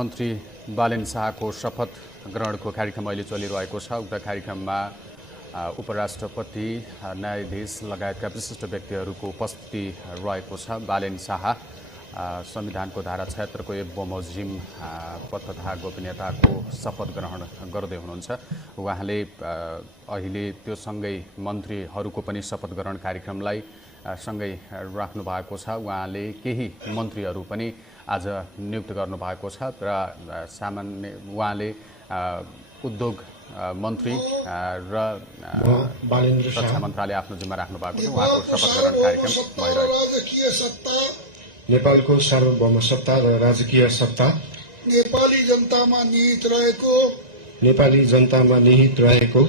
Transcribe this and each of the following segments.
प्रधानमन्त्री बालेन शाहको शपथ ग्रहणको कार्यक्रम अहिले चलिरहेको छ। उक्त कार्यक्रममा उपराष्ट्रपति, न्यायाधीश लगायतका विशिष्ट व्यक्तिहरूको उपस्थिति रहेको छ। बालेन शाह संविधानको धारा 76 को बमोजिम पद तथा गोपनीयताको शपथ ग्रहण गर्दै हुनुहुन्छ। उहाँले अहिले त्यो सँगै मन्त्रीहरूको पनि शपथ ग्रहण कार्यक्रमलाई सँगै राख्नु भएको छ। उहाँले केही मन्त्रीहरू पनि आज नियुक्त गर्नु भएको छ र सामान्य उहाँले उद्योग मन्त्री र रक्षा मन्त्रालय आफ्नो जिम्मा राख्नु भएको छ। उहाँको शपथ ग्रहण कार्यक्रम भइरहेको छ। नेपालको सार्वभौम सत्ता र राजकीय सत्ता नेपाली जनतामा निहित रहेको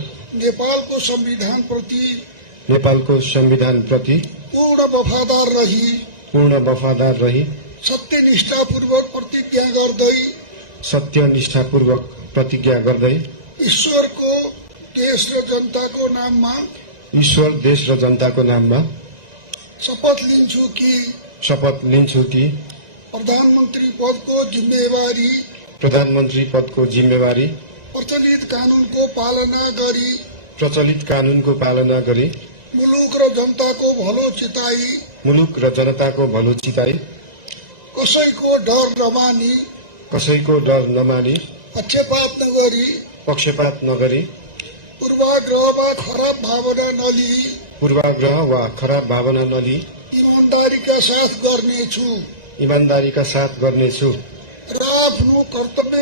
नेपालको संविधान प्रति पूर्ण वफादार रही सत्यनिष्ठापूर्वक प्रतिज्ञा गर्दै ईश्वर, देश र जनताको नाममा शपथ लिन्छु कि प्रधानमन्त्री पदको जिम्मेवारी प्रचलित कानूनको पालना गरी मुलुक र जनताको भलो चिताई कसैको डर नमानी पक्षपात नगरी पूर्वाग्रह वा खराब भावना नलिई ईमानदारीका साथ गर्नेछु र आफ्नो कर्तव्य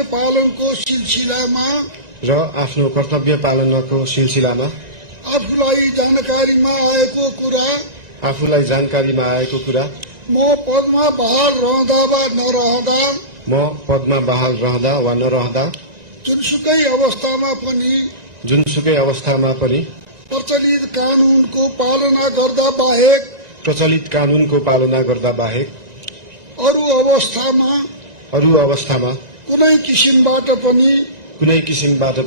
पालनको सिलसिलामा आफूलाई जानकारीमा आएको कुरा म पदमा बहाल रहँदा वा नरहँदा जुनसुकै अवस्थामा पनि प्रचलित कानूनको पालना गर्दा बाहेक अरू अवस्थामा कुनै किसिमबाट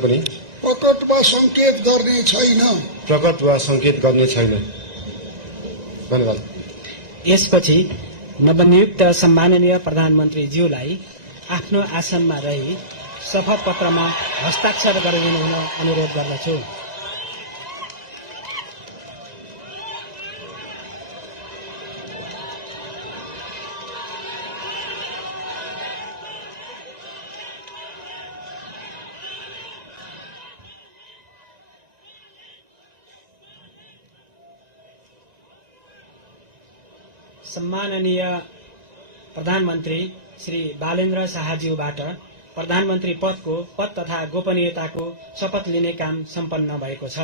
पनि प्रकट वा संकेत गर्ने छैन। धन्यवाद। यसपछि नवनियुक्त सम्माननीय प्रधानमन्त्रीज्यूलाई आफ्नो आसनमा रही शपथ पत्रमा हस्ताक्षर गरिदिनु हुन अनुरोध गर्दछु। सम्माननीय प्रधानमन्त्री श्री बालेन्द्र शाहज्यूबाट प्रधानमन्त्री पदको पद तथा गोपनीयताको शपथ लिने काम सम्पन्न भएको छ।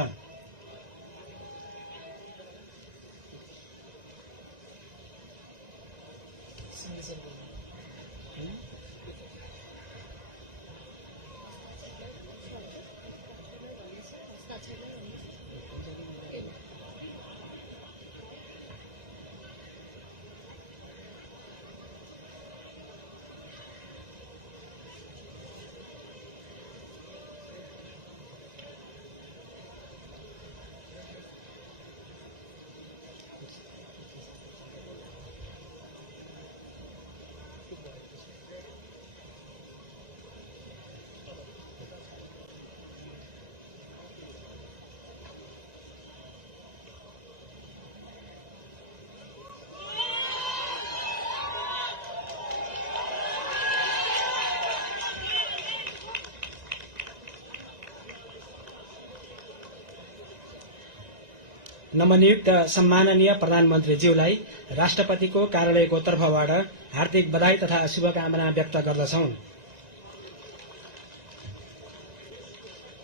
नवनियुक्त सम्माननीय प्रधानमन्त्रीज्यूलाई राष्ट्रपतिको कार्यालयको तर्फबाट हार्दिक बधाई तथा शुभकामना व्यक्त गर्दछौं।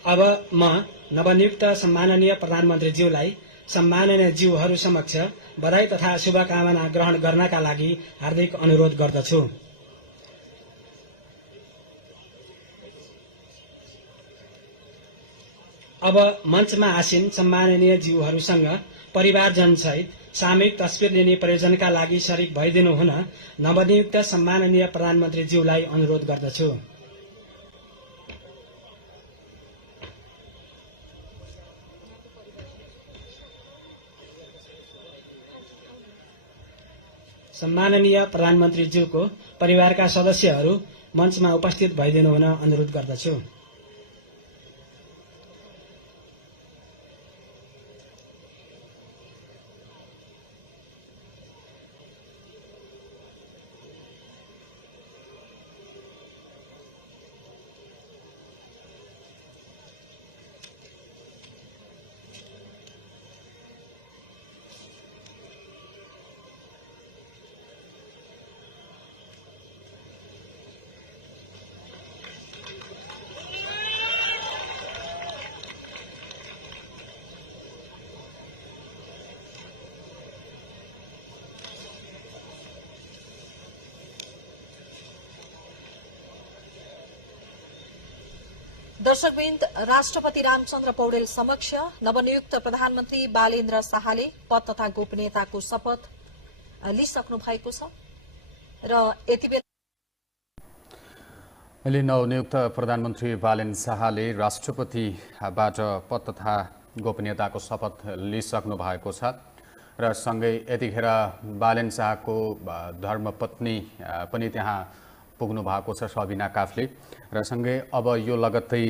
अब म नवनियुक्त सम्माननीय प्रधानमन्त्रीज्यूलाई सम्माननीय ज्यूहरू समक्ष बधाई तथा शुभकामना ग्रहण गर्नका लागि हार्दिक अनुरोध गर्दछु। अब मञ्चमा आसीन सम्माननीय ज्यूहरूसँग परिवारजन सहित सामूहिक तस्बिर लिने प्रयोजनका लागि शरीक भइदिनु हुन नवनियुक्त सम्माननीय प्रधानमन्त्रीज्यूलाई अनुरोध गर्दछु। सम्माननीय प्रधानमन्त्रीज्यूको परिवारका सदस्यहरू मञ्चमा उपस्थित भइदिनु हुन अनुरोध गर्दछु। दर्शकवृन्द, राष्ट्रपति रामचन्द्र पौडेल समक्ष नवनियुक्त प्रधानमन्त्री बालेन्द्र शाहले पद तथा गोपनीयताको शपथ लिइसक्नु भएको छ र यति बेला अहिले नवनियुक्त प्रधानमन्त्री बालेन्द्र शाहले राष्ट्रपतिबाट पद तथा गोपनीयताको शपथ लिइसक्नु भएको छ र सँगै यतिखेर बालेन्द्र शाहको धर्मपत्नी पनि त्यहाँ पुग्नु भएको छ, सबिना काफले, र सँगै अब यो लगत्तै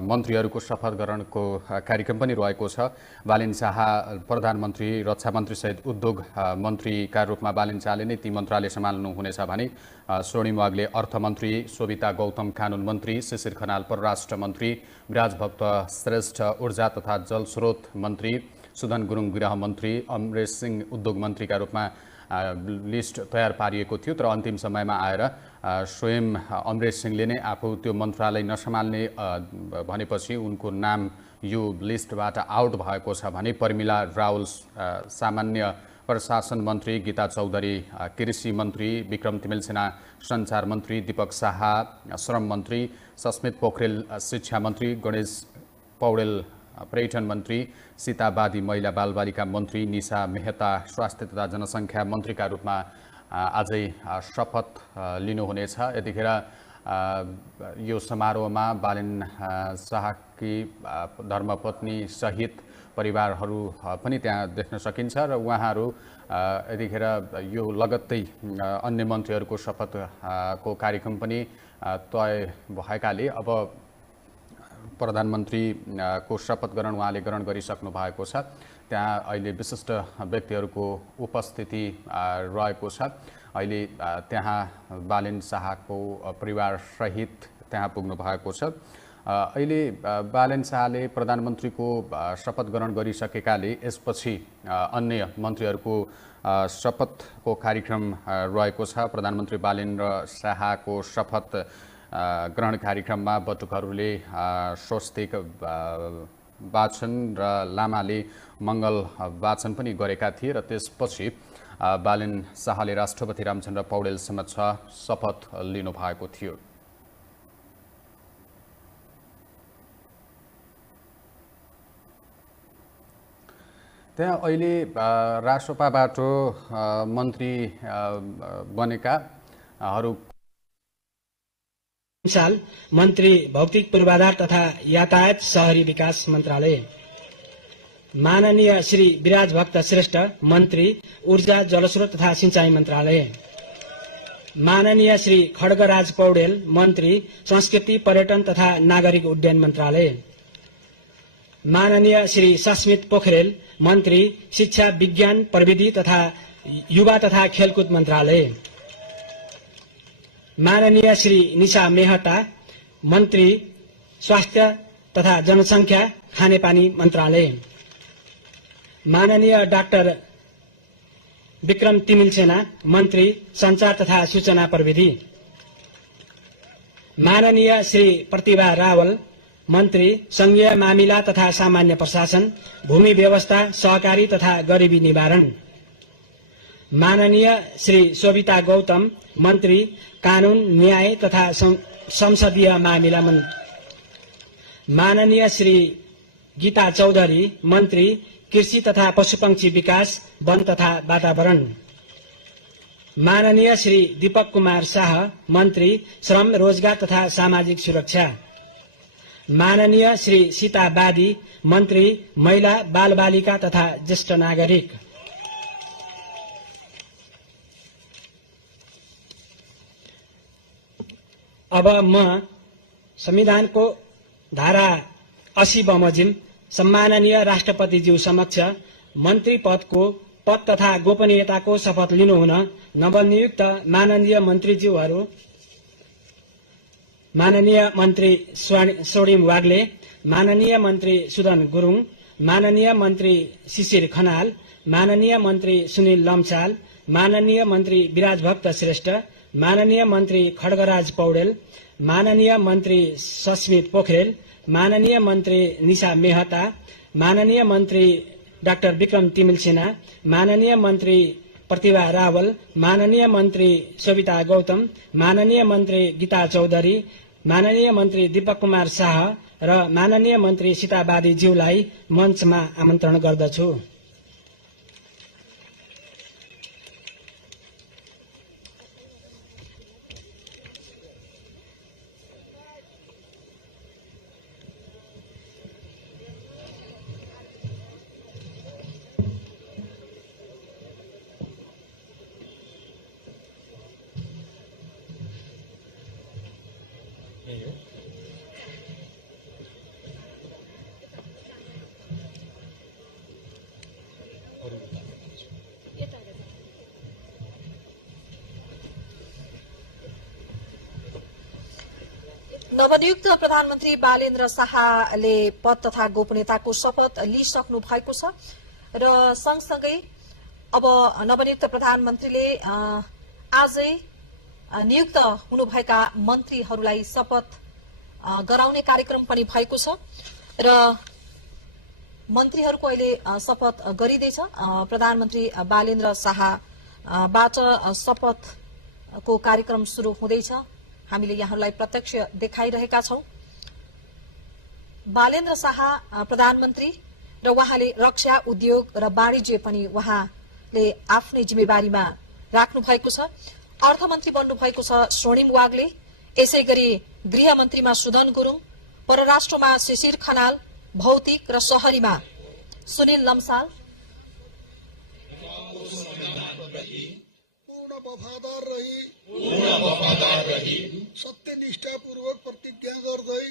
मन्त्रीहरूको शपथ ग्रहणको कार्यक्रम पनि रहेको छ। बालेन्द्र शाह प्रधानमन्त्री, रक्षा मन्त्री सहित उद्योग मन्त्रीका रूपमा बालेन्द्र शाहले नै ती मन्त्रालय सम्हाल्नुहुनेछ भने स्वर्णिम वाग्ले अर्थमन्त्री, सोभिता गौतम कानुन मन्त्री, शिशिर खनाल परराष्ट्र मन्त्री, विराजभक्त श्रेष्ठ ऊर्जा तथा जलस्रोत मन्त्री, सुदन गुरुङ गृह मन्त्री, अमरेश सिंह उद्योग मन्त्रीका रूपमा लिस्ट तयार पारिएको थियो। तर अन्तिम समयमा आएर स्वयं अमरेश सिंहले नै आफू त्यो मन्त्रालय नसम्हाल्ने भनेपछि उनको नाम यो लिस्टबाट आउट भएको छ भने प्रमिला रावल सामान्य प्रशासन मन्त्री, गीता चौधरी कृषि मन्त्री, विक्रम तिमेलसेना सञ्चार मन्त्री, दीपक शाह श्रम मन्त्री, सस्मित पोखरेल शिक्षा मन्त्री, गणेश पौडेल पर्यटन मन्त्री, सीता बादी महिला बालबालिका मन्त्री, निशा मेहता स्वास्थ्य तथा जनसङ्ख्या मन्त्रीका रूपमा आजै शपथ लिनुहुनेछ। यतिखेर यो समारोहमा बालेन्द्र शाहकी धर्मपत्नी सहित परिवारहरू पनि त्यहाँ देख्न सकिन्छ र उहाँहरू यतिखेर यो लगत्तै अन्य मन्त्रीहरूको शपथको कार्यक्रम पनि तय भएकाले अब प्रधानमन्त्रीको शपथ ग्रहण उहाँले ग्रहण गरिसक्नु भएको छ। त्यहाँ अहिले विशिष्ट व्यक्तिहरूको उपस्थिति रहेको छ। अहिले त्यहाँ बालेन्द्र शाहको परिवारसहित त्यहाँ पुग्नु भएको छ। अहिले बालेन्द्र शाहले प्रधानमन्त्रीको शपथ ग्रहण गरिसकेकाले यसपछि अन्य मन्त्रीहरूको शपथको कार्यक्रम रहेको छ। प्रधानमन्त्री बालेन्द्र शाहको शपथ ग्रहण कार्यक्रममा बटुकहरूले स्वस्तिक वाचन र लामाले मङ्गल वाचन पनि गरेका थिए र त्यसपछि बालेन्द्र शाहले राष्ट्रपति रामचन्द्र पौडेल समक्ष शपथ लिनुभएको थियो। त्यहाँ अहिले राष्ट्रपाबाट मन्त्री बनेकाहरू साल मन्त्री भौतिक पूर्वाधार तथा यातायात शहरी विकास मन्त्रालय, माननीय श्री विराजभक्त श्रेष्ठ मन्त्री ऊर्जा जलस्रोत तथा सिंचाई मन्त्रालय, माननीय श्री खड्गराज पौडेल मन्त्री संस्कृति पर्यटन तथा नागरिक उड्डयन मन्त्रालय, माननीय श्री सस्मित पोखरेल मन्त्री शिक्षा विज्ञान प्रविधि तथा युवा तथा खेलकुद मन्त्रालय, माननीय श्री निशा मेहता मन्त्री स्वास्थ्य तथा जनसङ्ख्या खानेपानी मन्त्रालय, माननीय डाक्टर विक्रम तिमिलसेना मन्त्री सञ्चार तथा सूचना प्रविधि, माननीय श्री प्रतिभा रावल मन्त्री संघीय मामिला तथा सामान्य प्रशासन, भूमि व्यवस्था, सहकारी तथा गरिबी निवारण, माननीय श्री सोभिता गौतम मन्त्री कानून न्याय तथा संसदीय मामिला मन्त्री, माननीय श्री गीता चौधरी मन्त्री कृषि तथा पशुपक्षी विकास वन तथा वातावरण, माननीय श्री दीपक कुमार शाह मन्त्री श्रम रोजगार तथा सामाजिक सुरक्षा, माननीय श्री सीता बादी मन्त्री महिला बालबालिका तथा ज्येष्ठ नागरिक, अब म संविधानको धारा 80 बमोजिम सम्माननीय राष्ट्रपतिज्यू समक्ष मन्त्री पदको पद तथा गोपनीयताको शपथ लिनुहुन नवनियुक्त माननीय मन्त्रीज्यूहरू माननीय मन्त्री स्वर्णिम वाग्ले, माननीय मन्त्री सुदन गुरुङ, माननीय मन्त्री शिशिर खनाल, माननीय मन्त्री सुनिल लम्साल, माननीय मन्त्री विराजभक्त श्रेष्ठ, माननीय मन्त्री खड्गराज पौडेल, माननीय मन्त्री सस्मित पोखरेल, माननीय मन्त्री निशा मेहता, माननीय मन्त्री डाक्टर विक्रम तिमिल सिन्हा, माननीय मन्त्री प्रतिभा रावल, माननीय मन्त्री सविता गौतम, माननीय मन्त्री गीता चौधरी, माननीय मन्त्री दीपक कुमार शाह र माननीय मन्त्री सीताबादी ज्यूलाई मञ्चमा आमन्त्रण गर्दछु। नवनियुक्त प्रधानमन्त्री बालेन्द्र शाहले पद तथा गोपनीयताको शपथ लिइसक्नु भएको छ र सँगसँगै अब नवनियुक्त प्रधानमन्त्रीले आजै नियुक्त हुनुभएका मन्त्रीहरूलाई शपथ गराउने कार्यक्रम पनि भएको छ र मन्त्रीहरूको अहिले शपथ गरिँदैछ। प्रधानमन्त्री बालेन्द्र शाहबाट शपथको कार्यक्रम सुरु हुँदैछ। हामीले यहाँलाई प्रत्यक्ष देखाइरहेका छौं। बालेन्द्र शाह प्रधानमन्त्री र उहाँले रक्षा, उद्योग र वाणिज्य पनि उहाँले आफ्नै जिम्मेवारीमा राख्नु भएको छ। अर्थमन्त्री बन्नु भएको छ स्वर्णिम वाग्ले, यसैगरी गृहमन्त्रीमा सुदन गुरुङ, परराष्ट्रमा शिशिर खनाल, भौतिक र शहरीमा सुनिल लम्साल, पूर्ण वफादार रही सत्यनिष्ठापूर्वक प्रतिज्ञा गर्दै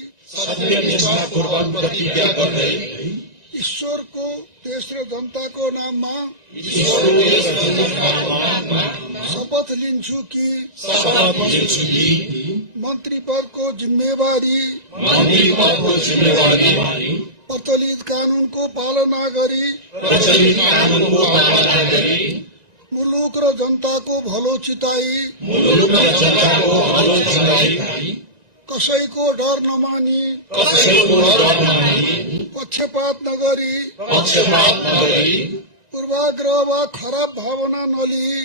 ईश्वरको देश र जनताको नाममा शपथ लिन्छु कि मन्त्री पदको जिम्मेवारी प्रचलित कानूनको पालना गरी मुलुक र जनताको भलो चिताई कसैको डर नमानी पक्षपात नगरी पूर्वाग्रह वा खराब भावना नलिई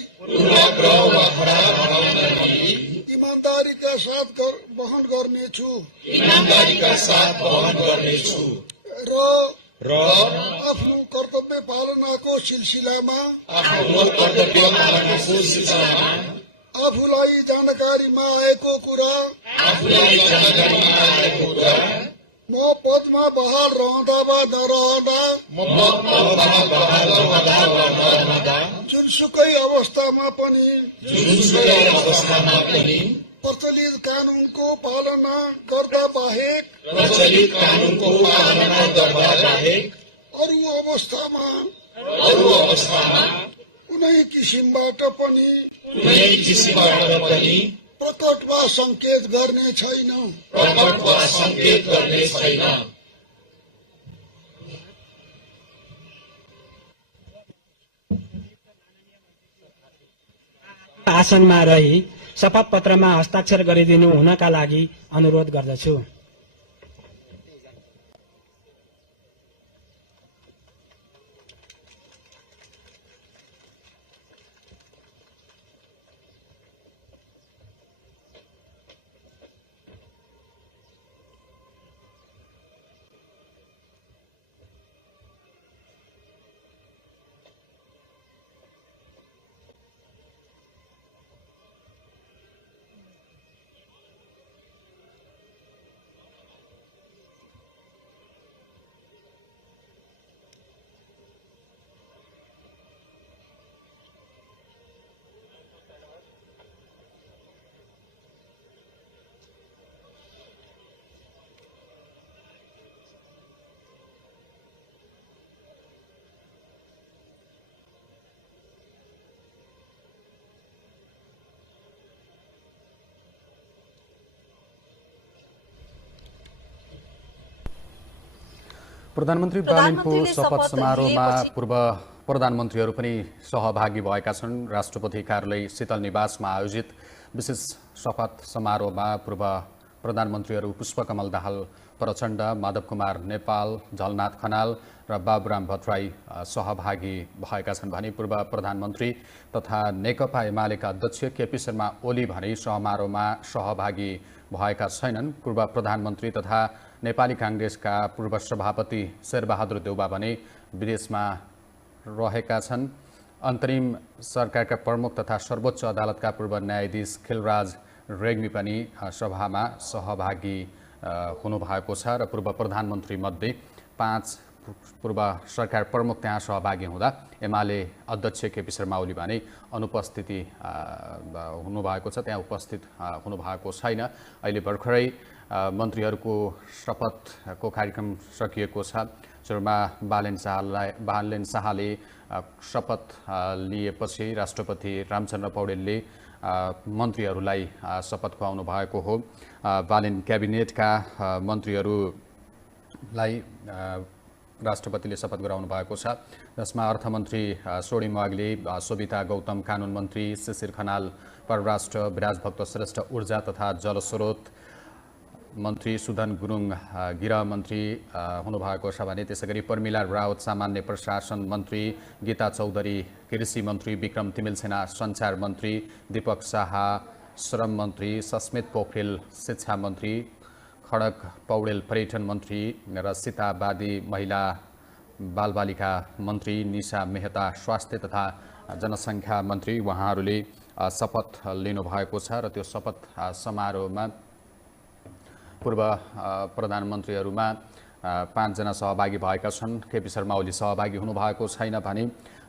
ईमानदारीका साथ वहन गर्नेछु र आफ्नो कर्तव्य पालनाको सिलसिलामा आफूलाई जानकारीमा आएको कुरा म पदमा बहाल रहँदा वा नरहँदा जुनसुकै अवस्थामा पनि प्रचलित कानूनको पालना गर्दा बाहेक अरू अवस्थामा कुनै किसिमबाट पनि प्रकट वा संकेत गर्ने छैन। आसनमा रही शपथ पत्रमा हस्ताक्षर गरिदिनु हुनका लागि अनुरोध गर्दछु। प्रधानमन्त्री बालेनको प्रधानमन्त्रीले शपथ शपथ समारोहमा लिएपछि पूर्व प्रधानमन्त्रीहरू पनि सहभागी भएका छन्। राष्ट्रपति कार्यालय शीतल निवासमा आयोजित विशेष शपथ समारोहमा पूर्व प्रधानमन्त्रीहरू पुष्पकमल दाहाल प्रचण्ड, माधव कुमार नेपाल, झलनाथ खनाल र बाबुराम भट्टराई सहभागी भएका छन् भने पूर्व प्रधानमन्त्री तथा नेकपा एमालेका अध्यक्ष केपी शर्मा ओली भने समारोहमा सहभागी भएका छैनन्। पूर्व प्रधानमन्त्री तथा नेपाली कांग्रेसका पूर्व सभापति शेरबहादुर देउबा भने विदेशमा रहेका छन्। अन्तरिम सरकारका प्रमुख तथा सर्वोच्च अदालतका पूर्व न्यायाधीश खिलराज रेग्मी पनि सभामा सहभागी हुनुभएको छ र पूर्व प्रधानमन्त्री मध्ये 5 पूर्व सरकार प्रमुख त्यहाँ सहभागी हुँदा एमाले अध्यक्ष केपी शर्मा ओली भने अनुपस्थिति हुनुभएको छ, त्यहाँ उपस्थित हुनुभएको छैन। अहिले भर्खरै मन्त्रीहरूको शपथको कार्यक्रम सकिएको छ। सुरुमा बालेन शाहले शपथ लिएपछि राष्ट्रपति रामचन्द्र पौडेलले मन्त्रीहरूलाई शपथ खुवाउनु भएको हो। बालेन क्याबिनेटका मन्त्रीहरूलाई राष्ट्रपतिले शपथ गराउनु भएको छ, जसमा अर्थमन्त्री सोडिम वाग्ले, सोभिता गौतम कानुन मन्त्री, शिशिर खनाल परराष्ट्र, विराजभक्त श्रेष्ठ ऊर्जा तथा जलस्रोत मन्त्री, सुधन गुरुङ गृह मन्त्री हुनुभएको छ भने त्यसैगरी प्रमिला रावत सामान्य प्रशासन मन्त्री, गीता चौधरी कृषि मन्त्री, विक्रम तिमिलसेना सञ्चार मन्त्री, दीपक शाह श्रम मन्त्री, सस्मित पोखरेल शिक्षा मन्त्री, खड्ग पौडेल पर्यटन मन्त्री र सीता बादी महिला बालबालिका मन्त्री, निशा मेहता स्वास्थ्य तथा जनसङ्ख्या मन्त्री उहाँहरूले शपथ लिनुभएको छ र त्यो शपथ समारोहमा पूर्व प्रधानमन्त्रीहरूमा 5 जना सहभागी भएका छन्। केपी शर्मा ओली सहभागी हुनुभएको छैन भने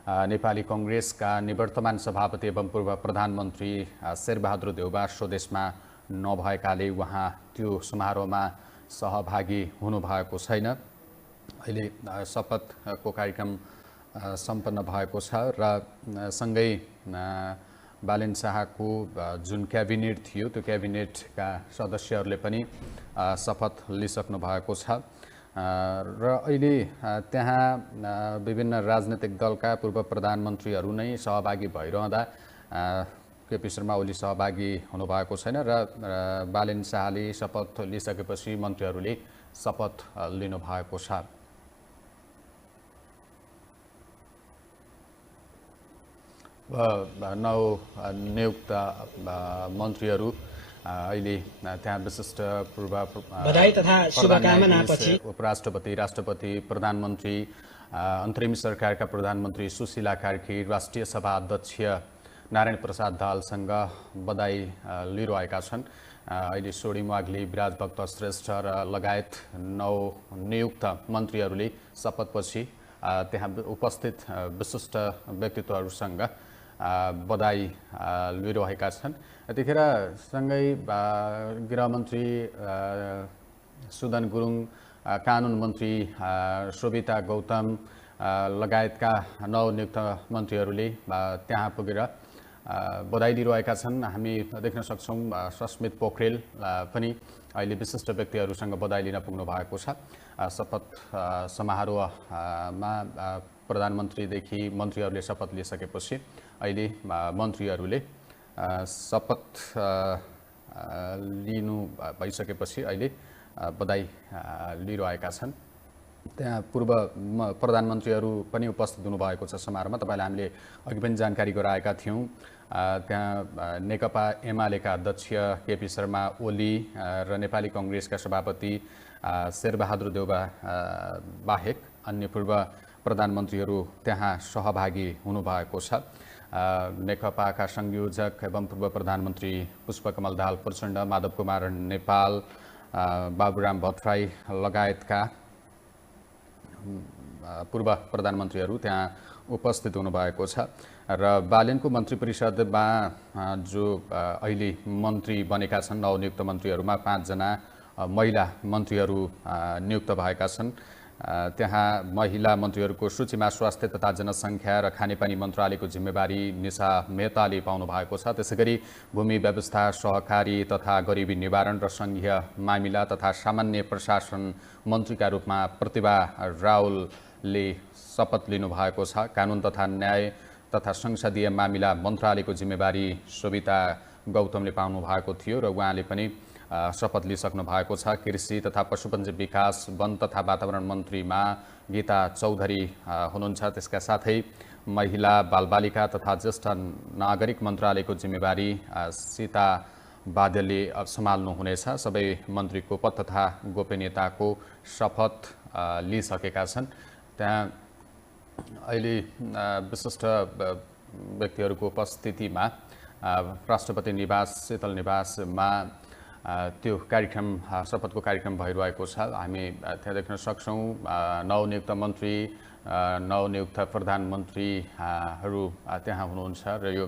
नेपाली कांग्रेसका निवर्तमान सभापति एवं पूर्व प्रधानमन्त्री शेरबहादुर देउबा स्वदेशमा नभएकाले उहाँ त्यो समारोहमा सहभागी हुनुभएको छैन। अहिले शपथको कार्यक्रम सम्पन्न भएको छ र सँगै बालेन शाहको जुन क्याबिनेट थियो त्यो क्याबिनेटका सदस्यहरूले पनि शपथ लिइसक्नु भएको छ र अहिले त्यहाँ विभिन्न राजनैतिक दलका पूर्व प्रधानमन्त्रीहरू नै सहभागी भइरहँदा केपी शर्मा ओली सहभागी हुनुभएको छैन र बालेन शाहले शपथ लिइसकेपछि मन्त्रीहरूले शपथ लिनुभएको छ। नवनियुक्त मन्त्रीहरू अहिले त्यहाँ विशिष्ट पूर्व बधाई तथा शुभकामनापछि उपराष्ट्रपति, राष्ट्रपति, प्रधानमन्त्री, अन्तरिम सरकारका प्रधानमन्त्री सुशीला कार्की, राष्ट्रिय सभा अध्यक्ष नारायण प्रसाद दाहालसँग बधाई लिइरहेका छन्। अहिले सोडिम वाग्ले, विराजभक्त श्रेष्ठ र लगायत नवनियुक्त मन्त्रीहरूले शपथपछि त्यहाँ उपस्थित विशिष्ट व्यक्तित्वहरूसँग बधाई लिइरहेका छन्। यतिखेर सँगै गृहमन्त्री सुधन गुरुङ, कानुन मन्त्री सोभिता गौतम लगायतका नवनियुक्त मन्त्रीहरूले त्यहाँ पुगेर बधाई दिइरहेका छन्। हामी देख्न सक्छौँ सस्मित पोखरेल पनि अहिले विशिष्ट व्यक्तिहरूसँग बधाई लिन पुग्नु भएको छ। शपथ समारोहमा प्रधानमन्त्रीदेखि मन्त्रीहरूले शपथ लिइसकेपछि अहिले मन्त्रीहरूले शपथ लिनु भइसकेपछि अहिले बधाई लिइरहेका छन्। त्यहाँ पूर्व प्रधानमन्त्रीहरू पनि उपस्थित हुनुभएको छ समारोहमा। तपाईँलाई हामीले अघि पनि जानकारी गराएका थियौँ। त्यहाँ नेकपा एमालेका अध्यक्ष केपी शर्मा ओली र नेपाली कांग्रेसका सभापति शेरबहादुर देउबा बाहेक अन्य पूर्व प्रधानमन्त्रीहरू त्यहाँ सहभागी हुनुभएको छ। नेकपाका संयोजक एवं पूर्व प्रधानमन्त्री पुष्पकमल दाहाल प्रचण्ड, माधव कुमार नेपाल, बाबुराम भट्टराई लगायतका पूर्व प्रधानमन्त्रीहरू त्यहाँ उपस्थित हुनुभएको छ र बालेनको मन्त्री परिषदमा जो अहिले मन्त्री बनेका छन् नवनियुक्त मन्त्रीहरूमा 5 जना महिला मन्त्रीहरू नियुक्त भएका छन्। त्यहाँ महिला मन्त्रीहरूको सूचीमा स्वास्थ्य तथा जनसङ्ख्या र खानेपानी मन्त्रालयको जिम्मेवारी निशा मेहताले पाउनु भएको छ। त्यसैगरी भूमि व्यवस्था, सहकारी तथा गरिबी निवारण र सङ्घीय मामिला तथा सामान्य प्रशासन मन्त्रीका रूपमा प्रतिभा रावलले शपथ लिनुभएको छ। कानुन तथा न्याय तथा संसदीय मामिला मन्त्रालयको जिम्मेवारी सोभिता गौतमले पाउनु भएको थियो र उहाँले पनि शपथ लिइसक्नु भएको छ। कृषि तथा पशुपन्छी विकास, वन तथा वातावरण मन्त्रीमा गीता चौधरी हुनुहुन्छ। त्यसका साथै महिला, बालबालिका तथा ज्येष्ठ नागरिक मन्त्रालयको जिम्मेवारी सीता बादलले सम्हाल्नुहुनेछ। सबै मन्त्रीको पद तथा गोपनीयताको शपथ लिइसकेका छन्। त्यहाँ अहिले विशिष्ट व्यक्तिहरूको उपस्थितिमा राष्ट्रपति निवास शीतल निवासमा त्यो कार्यक्रम शपथको कार्यक्रम भइरहेको छ। हामी त्यहाँ देख्न सक्छौँ नवनियुक्त मन्त्री, नवनियुक्त प्रधानमन्त्रीहरू त्यहाँ हुनुहुन्छ र यो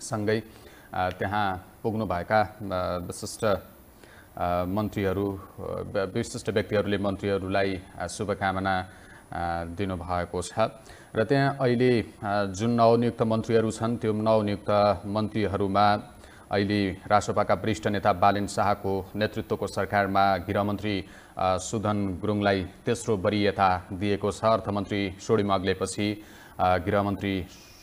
सँगै त्यहाँ पुग्नुभएका विशिष्ट व्यक्तिहरूले मन्त्रीहरूलाई शुभकामना दिनुभएको छ। र त्यहाँ अहिले जुन नवनियुक्त मन्त्रीहरू छन् त्यो नवनियुक्त मन्त्रीहरूमा अहिले राष्ट्रपाका वरिष्ठ नेता बालेन शाहको नेतृत्वको सरकारमा गृहमन्त्री सुदन गुरुङलाई तेस्रो वरियता दिएको छ। अर्थमन्त्री सोडिम अग्लेपछि गृहमन्त्री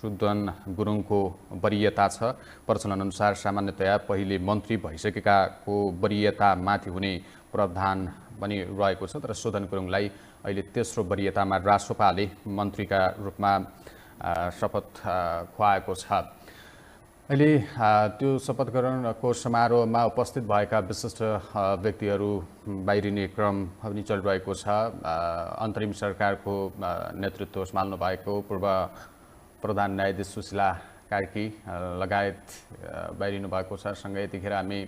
सुदन गुरुङको वरियता छ। प्रचलनअनुसार सामान्यतया पहिले मन्त्री भइसकेकाको वरियता माथि हुने प्रावधान पनि रहेको छ, तर सुदन गुरुङलाई अहिले तेस्रो वरियतामा राष्ट्रपाले मन्त्रीका रूपमा शपथ खुवाएको छ। अहिले त्यो शपथ ग्रहणको समारोहमा उपस्थित भएका विशिष्ट व्यक्तिहरू बाहिरिने क्रम पनि चलिरहेको छ। अन्तरिम सरकारको नेतृत्व सम्हाल्नु भएको पूर्व प्रधान न्यायाधीश सुशीला कार्की लगायत बाहिरिनु भएको छ। सँगै यतिखेर हामी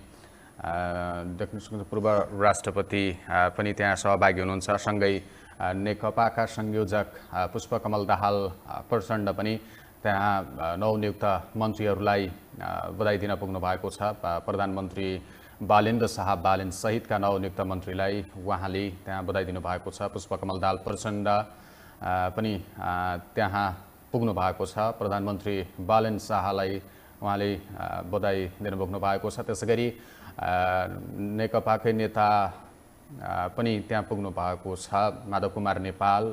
देख्न सक्छौँ पूर्व राष्ट्रपति पनि त्यहाँ सहभागी हुनुहुन्छ। सँगै नेकपाका संयोजक पुष्पकमल दाहाल प्रचण्ड पनि त्यहाँ नवनियुक्त मन्त्रीहरूलाई बधाई दिन पुग्नु भएको छ। प्रधानमन्त्री बालेन्द्र शाह बालेन सहितका नवनियुक्त मन्त्रीलाई उहाँले त्यहाँ बधाई दिनुभएको छ। पुष्पकमल दाहाल प्रचण्ड पनि त्यहाँ पुग्नु भएको छ। प्रधानमन्त्री बालेन शाहलाई उहाँले बधाई दिनुभएको भएको छ। त्यसैगरी नेकपाकै नेता पनि त्यहाँ पुग्नु भएको छ। माधव कुमार नेपाल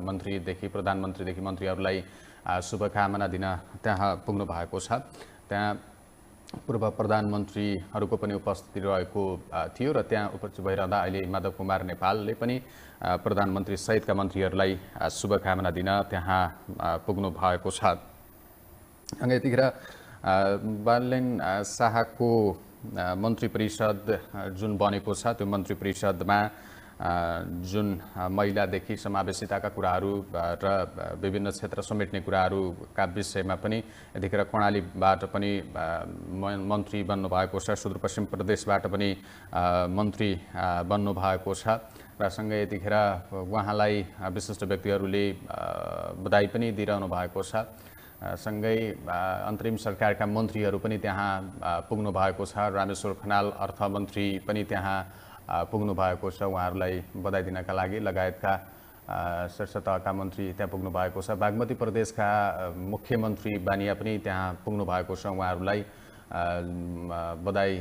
मन्त्रीदेखि प्रधानमन्त्रीदेखि मन्त्रीहरूलाई शुभकामना दिन त्यहाँ पुग्नु भएको छ। त्यहाँ पूर्व प्रधानमन्त्रीहरूको पनि उपस्थिति रहेको थियो र त्यहाँ उपस्थित भइरहँदा अहिले माधव कुमार नेपालले पनि प्रधानमन्त्री सहितका मन्त्रीहरूलाई शुभकामना दिन त्यहाँ पुग्नु भएको छ। अनि यतिखेर बालेन शाहको मन्त्री परिषद जुन बनेको छ त्यो मन्त्री परिषदमा जुन महिलादेखि समावेशिताका कुराहरू र विभिन्न क्षेत्र समेट्ने कुराहरूका विषयमा पनि यतिखेर कर्णालीबाट पनि मन्त्री बन्नुभएको छ। सुदूरपश्चिम प्रदेशबाट पनि मन्त्री बन्नुभएको छ र सँगै यतिखेर उहाँलाई विशिष्ट व्यक्तिहरूले बधाई पनि दिइरहनु भएको छ। सँगै अन्तरिम सरकारका मन्त्रीहरू पनि त्यहाँ पुग्नु भएको छ। रामेश्वर खनाल अर्थमन्त्री पनि त्यहाँ पुग्नु भएको छ। उहाँहरूलाई बधाई दिनका लागि लगायतका शीर्ष तहका मन्त्री त्यहाँ पुग्नु भएको छ। बागमती प्रदेशका मुख्यमन्त्री बानिया पनि त्यहाँ पुग्नु भएको छ। उहाँहरूलाई बधाई